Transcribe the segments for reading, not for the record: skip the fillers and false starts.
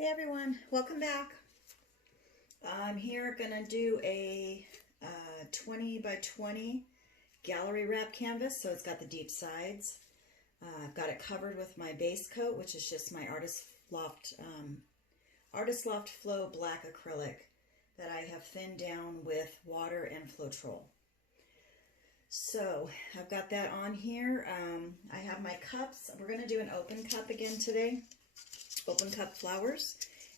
Hey everyone, welcome back. I'm here gonna do a 20 by 20 gallery wrap canvas, so it's got the deep sides. I've got it covered with my base coat, which is just my Artist Loft Flow black acrylic that I have thinned down with water and floetrol. So I've got that on here. I have my cups. We're gonna do an open cup again today. Open cup flowers,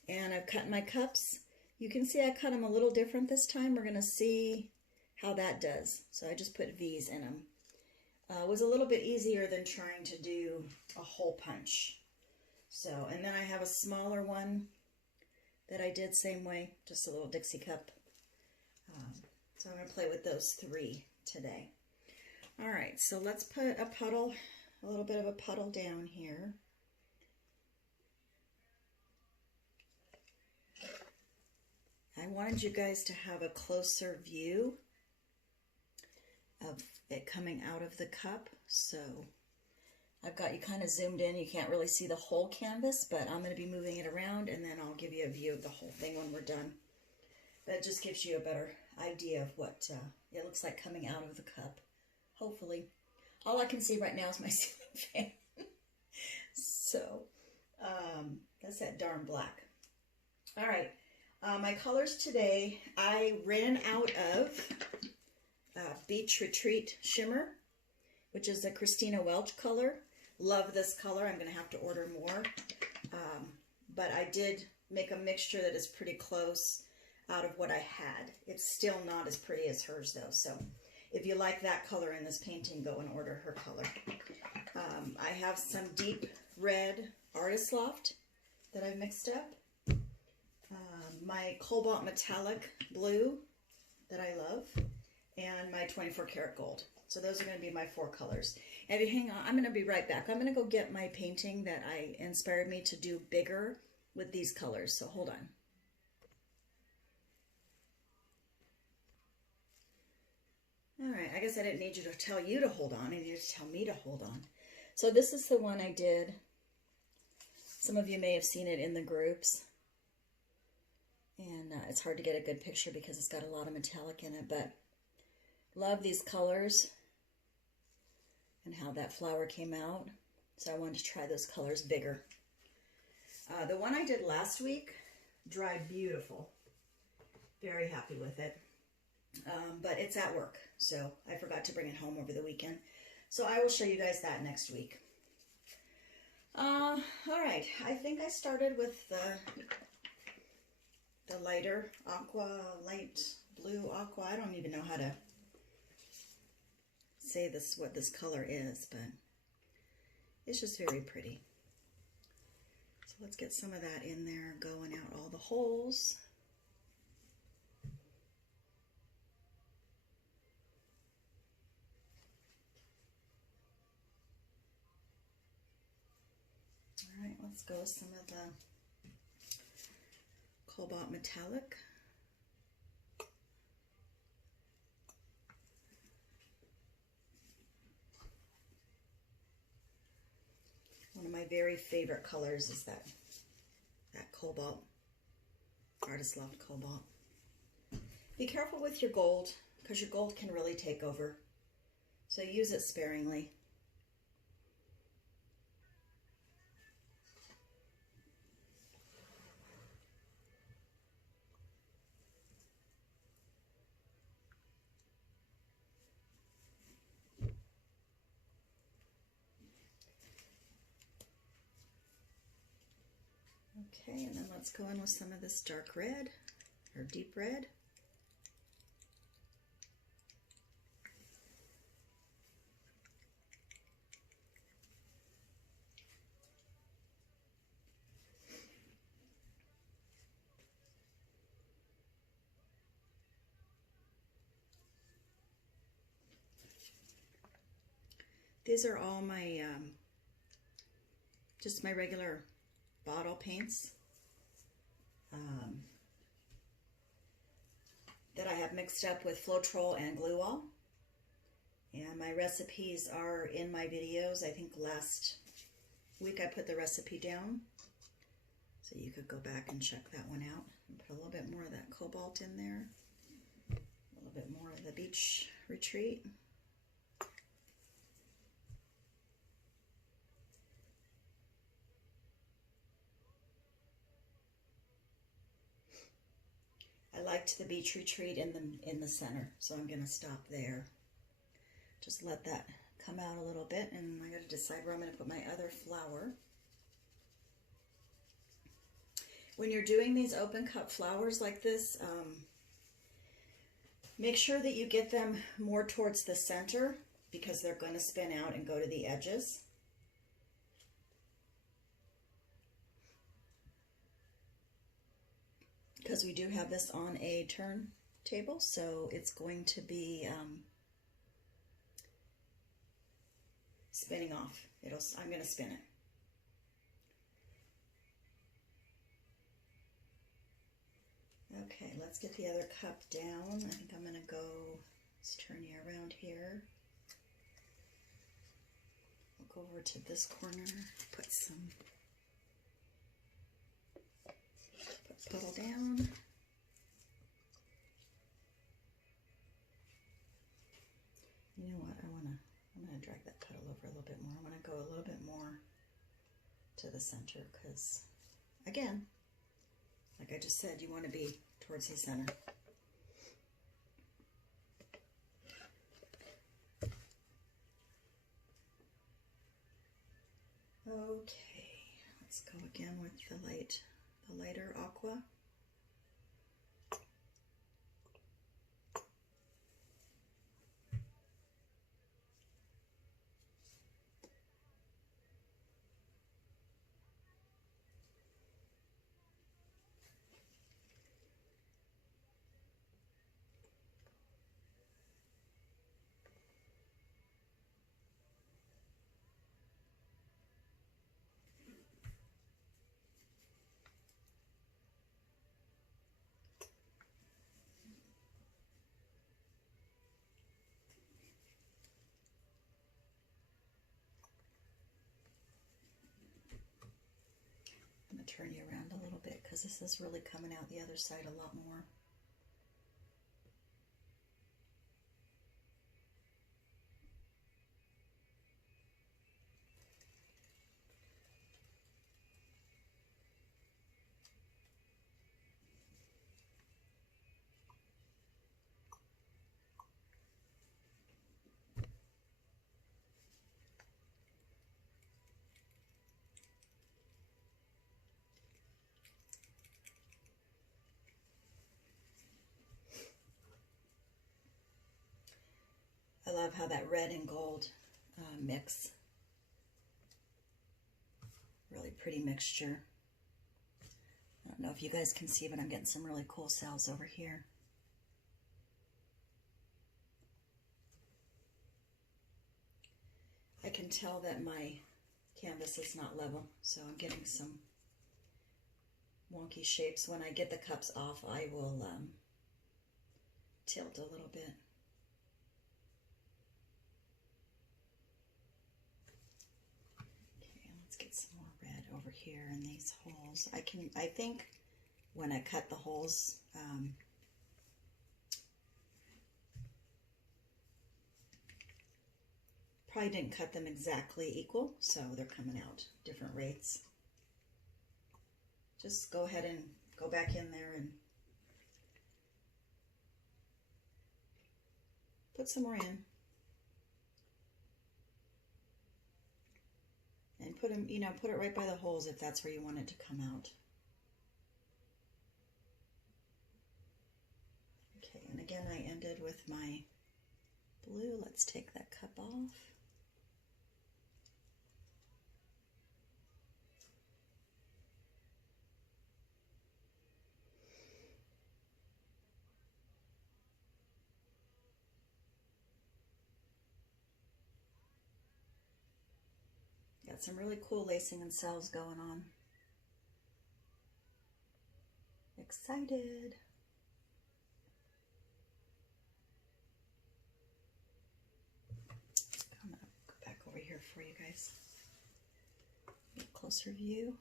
and I've cut my cups. You can see I cut them a little different this time. We're going to see how that does. So I just put V's in them. It was a little bit easier than trying to do a hole punch. So, and then I have a smaller one that I did same way, just a little Dixie cup. So I'm going to play with those three today. All right, so let's put a puddle, a little bit of a puddle down here. I wanted you guys to have a closer view of it coming out of the cup, so I've got you kind of zoomed in. You can't really see the whole canvas, but I'm going to be moving it around, and then I'll give you a view of the whole thing when we're done. That just gives you a better idea of what it looks like coming out of the cup, hopefully. All I can see right now is my ceiling fan. So, that's that darn black. All right. My colors today, I ran out of Beach Retreat Shimmer, which is a Christina Welch color. Love this color. I'm going to have to order more. But I did make a mixture that is pretty close out of what I had. It's still not as pretty as hers though. So if you like that color in this painting, go and order her color. I have some deep red Artist Loft that I've mixed up. My cobalt metallic blue that I love, and my 24 karat gold. So those are going to be my four colors. And if you hang on, I'm going to be right back. I'm going to go get my painting that inspired me to do bigger with these colors. So hold on. All right, I guess I didn't need you to tell you to hold on. I needed to tell me to hold on. So this is the one I did. Some of you may have seen it in the groups. And it's hard to get a good picture because it's got a lot of metallic in it, but love these colors and how that flower came out. So I wanted to try those colors bigger. The one I did last week dried beautiful. Very happy with it. But it's at work, so I forgot to bring it home over the weekend. So I will show you guys that next week. All right, I think I started with the lighter aqua, light blue aqua. I don't even know how to say this, what this color is, but it's just very pretty. So let's get some of that in there, going out all the holes. All right, let's go with some of the cobalt metallic. One of my very favorite colors is that cobalt, Artist Loft cobalt. Be careful with your gold, because your gold can really take over. So use it sparingly. Okay, and then let's go in with some of this dark red, or deep red. These are all my, just my regular bottle paints that I have mixed up with floetrol and glue wall. And my recipes are in my videos. I think last week I put the recipe down. So you could go back and check that one out and put a little bit more of that cobalt in there, a little bit more of the beach retreat. I liked the beach retreat in the center, so I'm going to stop there. Just let that come out a little bit, and I got to decide where I'm going to put my other flower. When you're doing these open cup flowers like this, make sure that you get them more towards the center because they're going to spin out and go to the edges. Because we do have this on a turntable, so it's going to be spinning off. I'm going to spin it. Okay, let's get the other cup down. I think I'm going to go, let's turn you around here. I'll go over to this corner, put puddle down. You know what, I'm going to drag that puddle over a little bit more. I want to go a little bit more to the center because, again, like I just said, you want to be towards the center. Okay, let's go again with the lighter aqua. Turn you around a little bit because this is really coming out the other side a lot more. I love how that red and gold mix. Really pretty mixture. I don't know if you guys can see, but I'm getting some really cool cells over here. I can tell that my canvas is not level, so I'm getting some wonky shapes. When I get the cups off, I will tilt a little bit. Get some more red over here in these holes. I think when I cut the holes, probably didn't cut them exactly equal, so they're coming out different rates. Just go ahead and go back in there and put some more in. And put them, put it right by the holes if that's where you want it to come out. Okay, and again, I ended with my blue. Let's take that cup off. Got some really cool lacing and cells going on. Excited. I'm gonna go back over here for you guys. Get a closer view.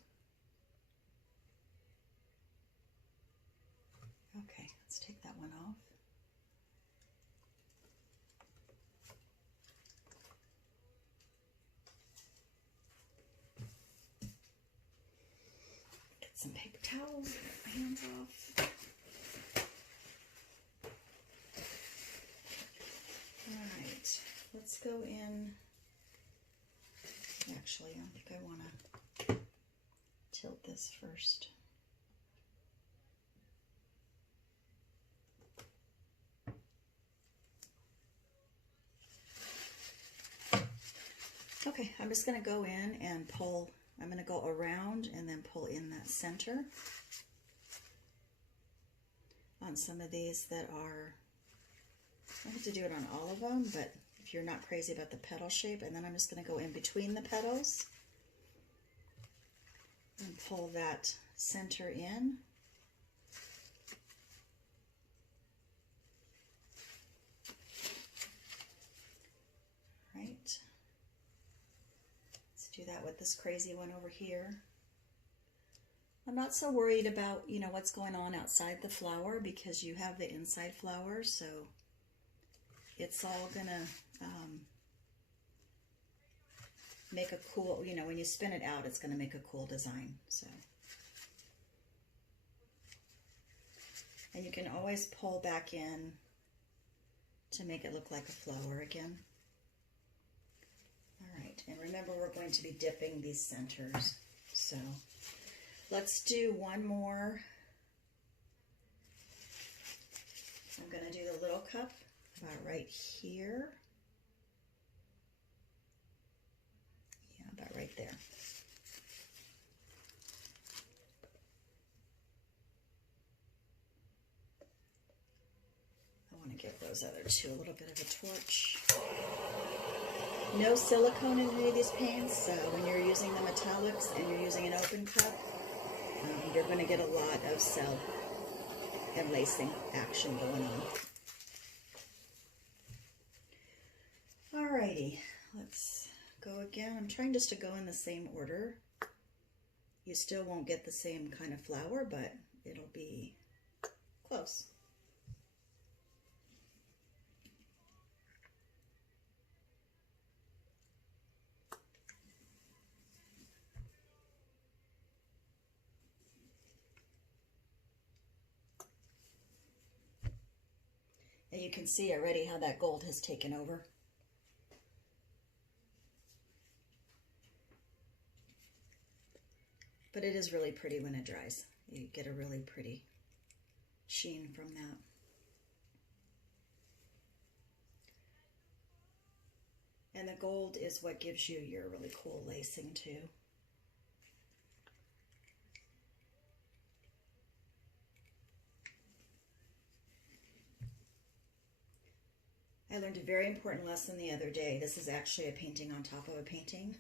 towel, hands off. All right, let's go in. Actually, I think I want to tilt this first. Okay, I'm just going to go in and pull. I'm going to go around and then pull in that center on some of these that are, I have to do it on all of them, but if you're not crazy about the petal shape, and then I'm just going to go in between the petals and pull that center in. Right. Do that with this crazy one over here. I'm not so worried about, you know, what's going on outside the flower because you have the inside flower, so it's all gonna make a cool, you know, when you spin it out, it's gonna make a cool design. So, and you can always pull back in to make it look like a flower again. All right, and remember we're going to be dipping these centers. So let's do one more. I'm going to do the little cup about right here. Yeah, about right there. I want to give those other two a little bit of a torch. No silicone in any of these paints, so when you're using the metallics and you're using an open cup, you're going to get a lot of cell and lacing action going on. Alrighty, let's go again. I'm trying just to go in the same order. You still won't get the same kind of flower, but it'll be close. And you can see already how that gold has taken over. But it is really pretty when it dries. You get a really pretty sheen from that. And the gold is what gives you your really cool lacing too. I learned a very important lesson the other day. This is actually a painting on top of a painting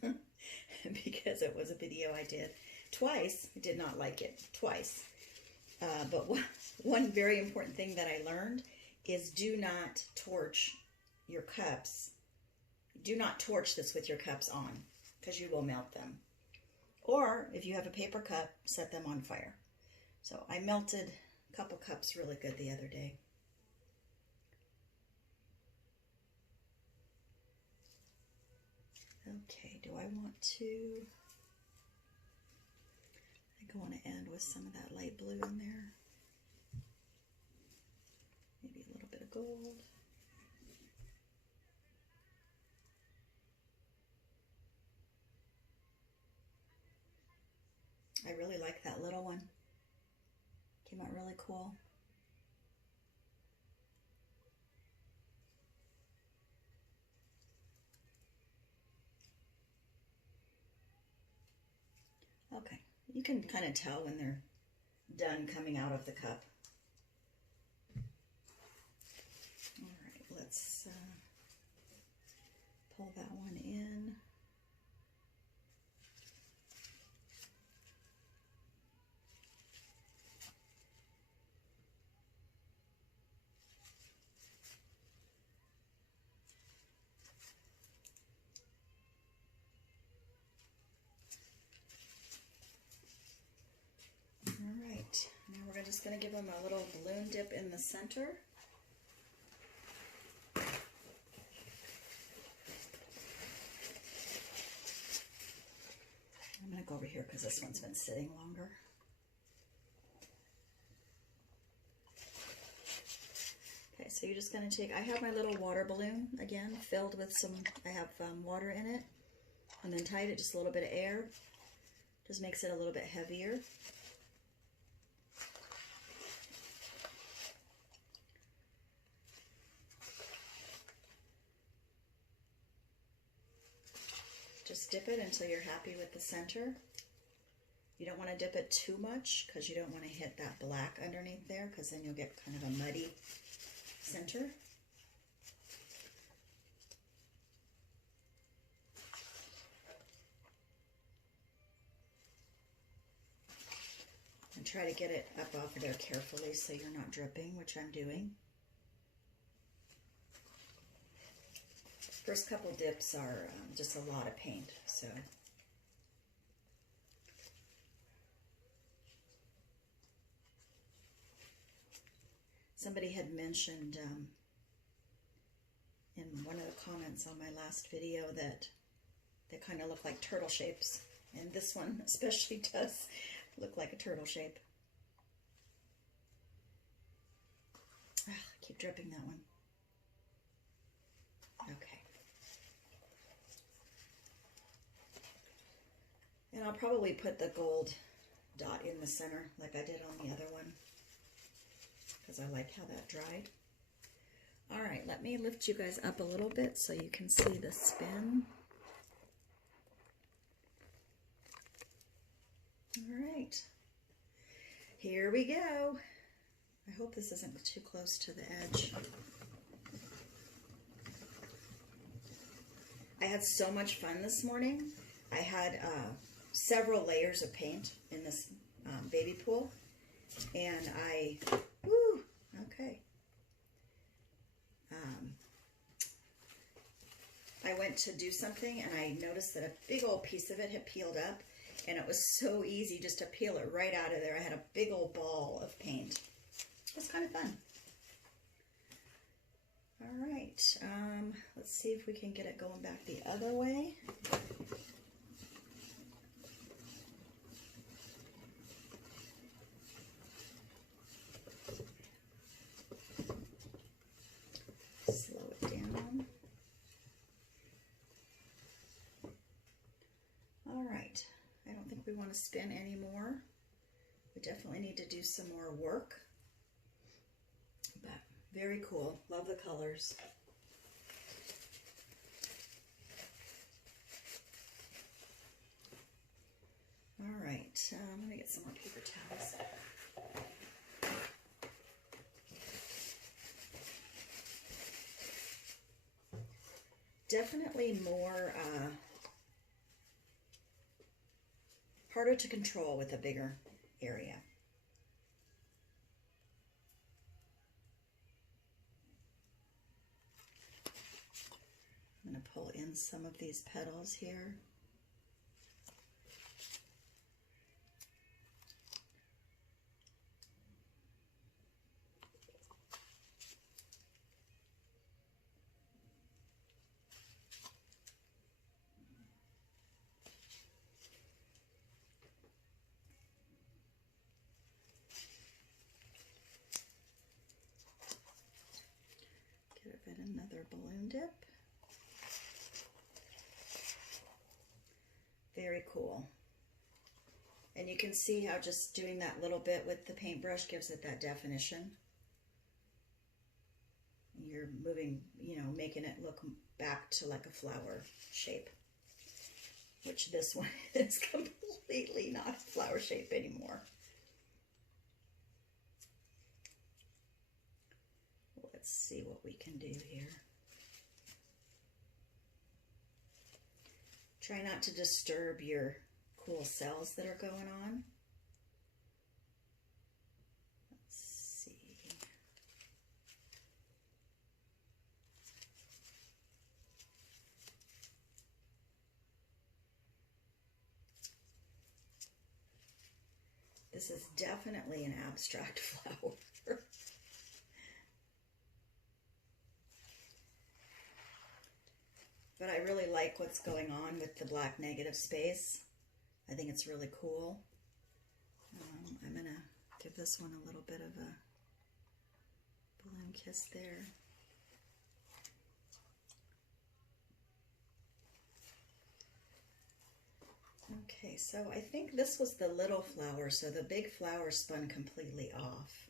because it was a video I did twice. I did not like it twice. But one very important thing that I learned is do not torch your cups. Do not torch this with your cups on because you will melt them. Or if you have a paper cup, set them on fire. So I melted a couple cups really good the other day. Okay, do I want to, I think I want to end with some of that light blue in there. Maybe a little bit of gold. I really like that little one. Came out really cool. Okay, you can kind of tell when they're done coming out of the cup. All right, let's pull that one in. Alright, now we're just going to give them a little balloon dip in the center. I'm going to go over here because this one's been sitting longer. so you're just going to take, I have my little water balloon, again, filled with some, I have water in it, and then tied it, just a little bit of air. Just makes it a little bit heavier. Just dip it until you're happy with the center. You don't want to dip it too much because you don't want to hit that black underneath there, because then you'll get kind of a muddy center. And try to get it up off of there carefully so you're not dripping, which I'm doing. First couple dips are just a lot of paint, so. Somebody had mentioned in one of the comments on my last video that they kind of look like turtle shapes, and this one especially does look like a turtle shape. I keep dripping that one. Okay. And I'll probably put the gold dot in the center like I did on the other one, because I like how that dried. All right, let me lift you guys up a little bit so you can see the spin. All right, here we go. I hope this isn't too close to the edge. I had so much fun this morning. I had several layers of paint in this baby pool, and okay. I went to do something and I noticed that a big old piece of it had peeled up, and it was so easy just to peel it right out of there. I had a big old ball of paint. It was kind of fun. All right, let's see if we can get it going back the other way. Slow it down. All right, I don't think we want to spin anymore. We definitely need to do some more work, but very cool. Love the colors. All right, let me get some more paper towels. Definitely more harder to control with a bigger area. I'm going to pull in some of these petals here. Give it another balloon dip. Very cool. And you can see how just doing that little bit with the paintbrush gives it that definition. You're moving, you know, making it look back to like a flower shape, which this one is completely not a flower shape anymore. Let's see what we can do here. Try not to disturb your cool cells that are going on. Let's see. This is definitely an abstract flower. But I really like what's going on with the black negative space. I think it's really cool. I'm going to give this one a little bit of a balloon kiss there. Okay, so I think this was the little flower, so the big flower spun completely off.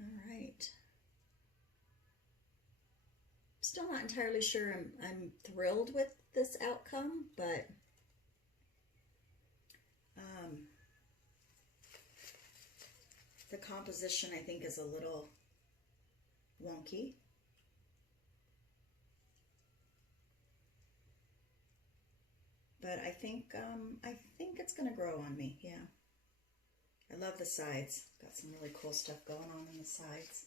All right. Still not entirely sure I'm thrilled with this outcome, but the composition I think is a little wonky. But I think it's gonna grow on me, yeah. I love the sides. Got some really cool stuff going on the sides.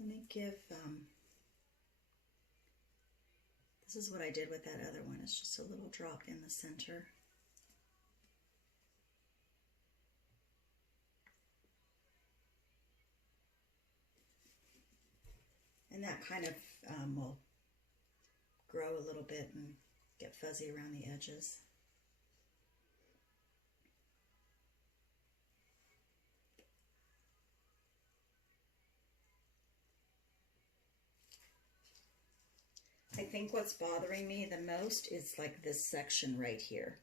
Let me give, this is what I did with that other one. It's just a little drop in the center. And that kind of will grow a little bit and get fuzzy around the edges. I think what's bothering me the most is like this section right here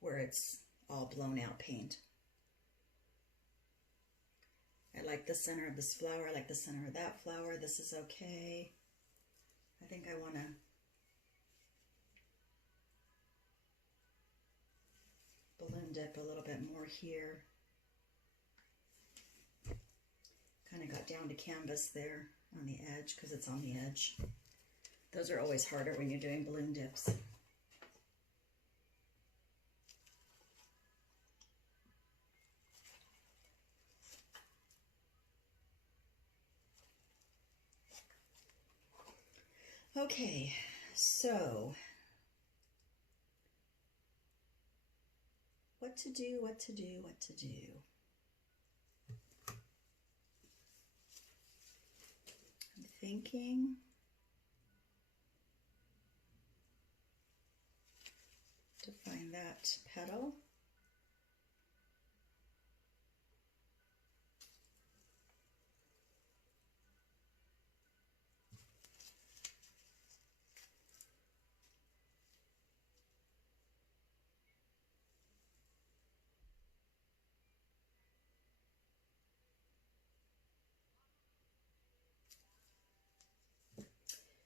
where it's all blown out paint. I like the center of this flower, I like the center of that flower. This is okay. I think I want to balloon dip a little bit more here. Kind of got down to canvas there on the edge because it's on the edge. Those are always harder when you're doing balloon dips. Okay, so what to do, what to do, what to do. I'm thinking to find that petal.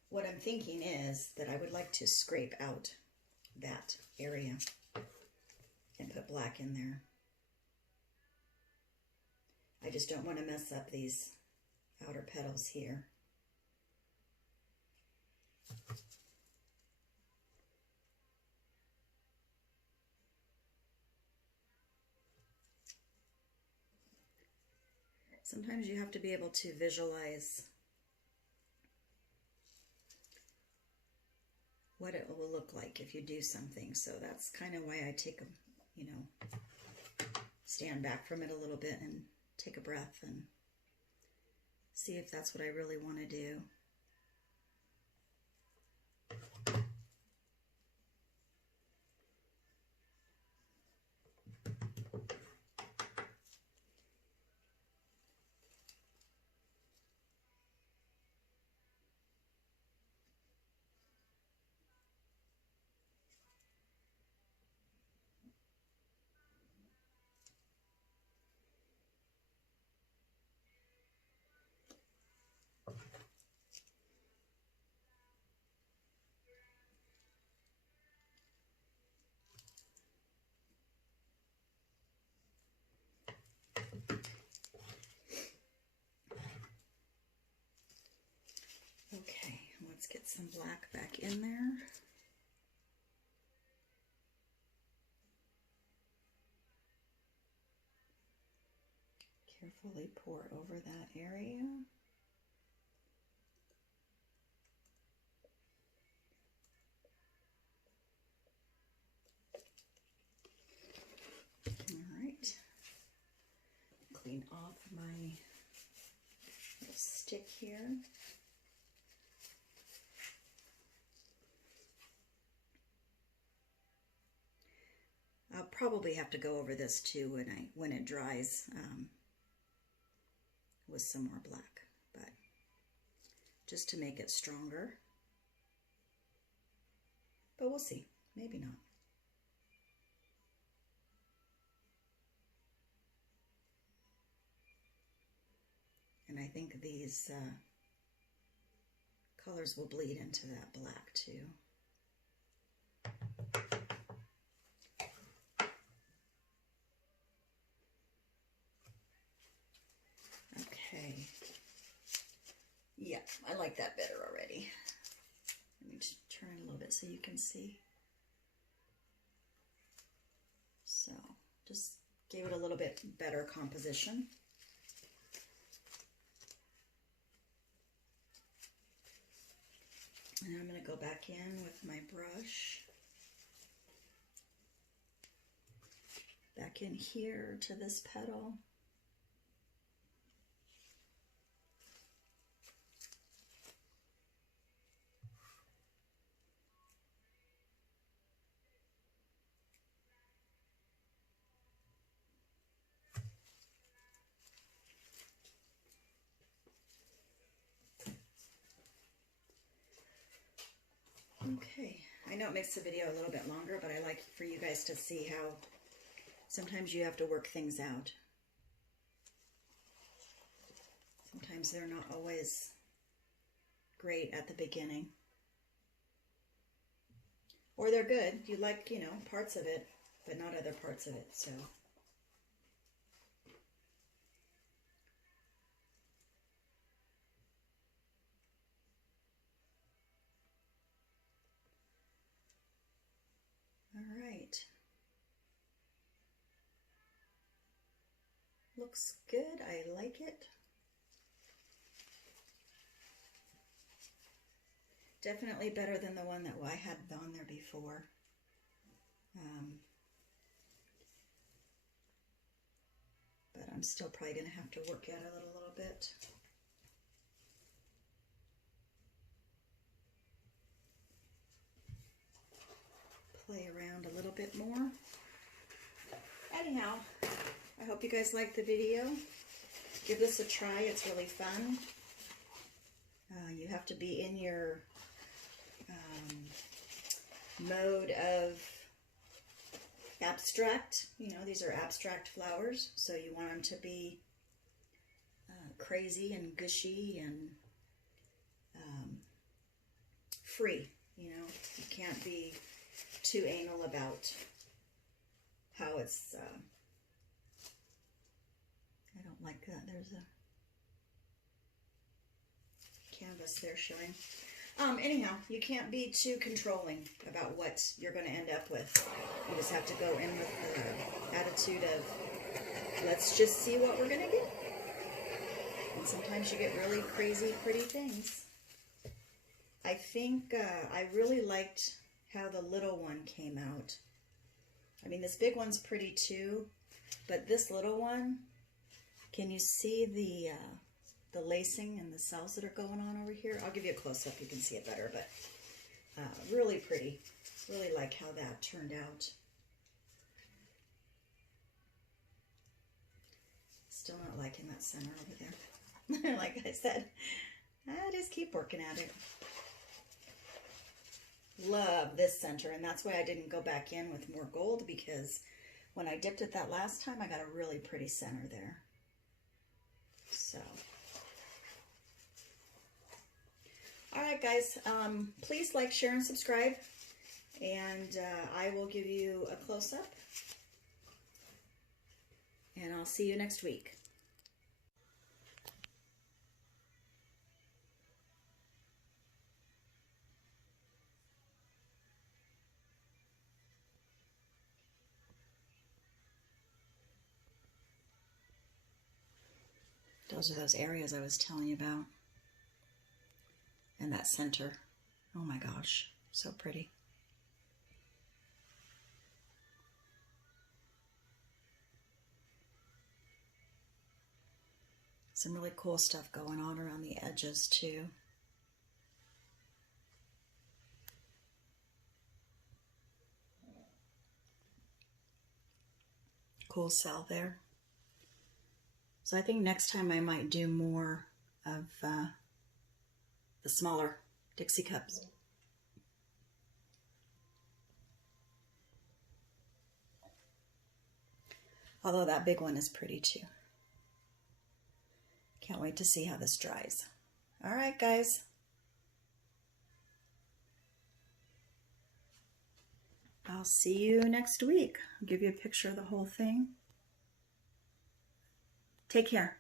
What I'm thinking is that I would like to scrape out that area and put black in there. I just don't want to mess up these outer petals here. Sometimes you have to be able to visualize what it will look like if you do something. So that's kind of why I take a, stand back from it a little bit and take a breath and see if that's what I really want to do. Okay, let's get some black back in there. Carefully pour over that area. All right. Clean off my little stick here. I'll probably have to go over this too when it dries with some more black, but just to make it stronger. But we'll see, maybe not. And I think these colors will bleed into that black too. Okay. Yeah, I like that better already. Let me just turn it a little bit so you can see. So, just gave it a little bit better composition. And I'm going to go back in with my brush. Back in here to this petal. Okay, I know it makes the video a little bit longer, but I like for you guys to see how sometimes you have to work things out. Sometimes they're not always great at the beginning. Or they're good. You like, you know, parts of it, but not other parts of it, so. All right. Looks good. I like it. Definitely better than the one that I had on there before. But I'm still probably going to have to work at it a little bit. Play around a little bit more. Anyhow, I hope you guys liked the video. Give this a try. It's really fun. You have to be in your mode of abstract. You know, these are abstract flowers, so you want them to be crazy and gushy and free. You know, you can't be too anal about how it's, I don't like that. There's a canvas there showing. Anyhow, you can't be too controlling about what you're going to end up with. You just have to go in with the attitude of, let's just see what we're going to get. And sometimes you get really crazy, pretty things. I think I really liked how the little one came out. I mean, this big one's pretty too, but this little one, can you see the lacing and the cells that are going on over here? I'll give you a close-up, you can see it better, but really pretty. Really like how that turned out. Still not liking that center over there. Like I said, I just keep working at it. Love this center, and that's why I didn't go back in with more gold, because when I dipped it that last time, I got a really pretty center there. So, all right, guys, please like, share, and subscribe, and I will give you a close-up, and I'll see you next week. Those are those areas I was telling you about. And that center. Oh my gosh, so pretty. Some really cool stuff going on around the edges too. Cool cell there. So I think next time I might do more of the smaller Dixie cups. Although that big one is pretty too. Can't wait to see how this dries. All right, guys. I'll see you next week. I'll give you a picture of the whole thing. Take care.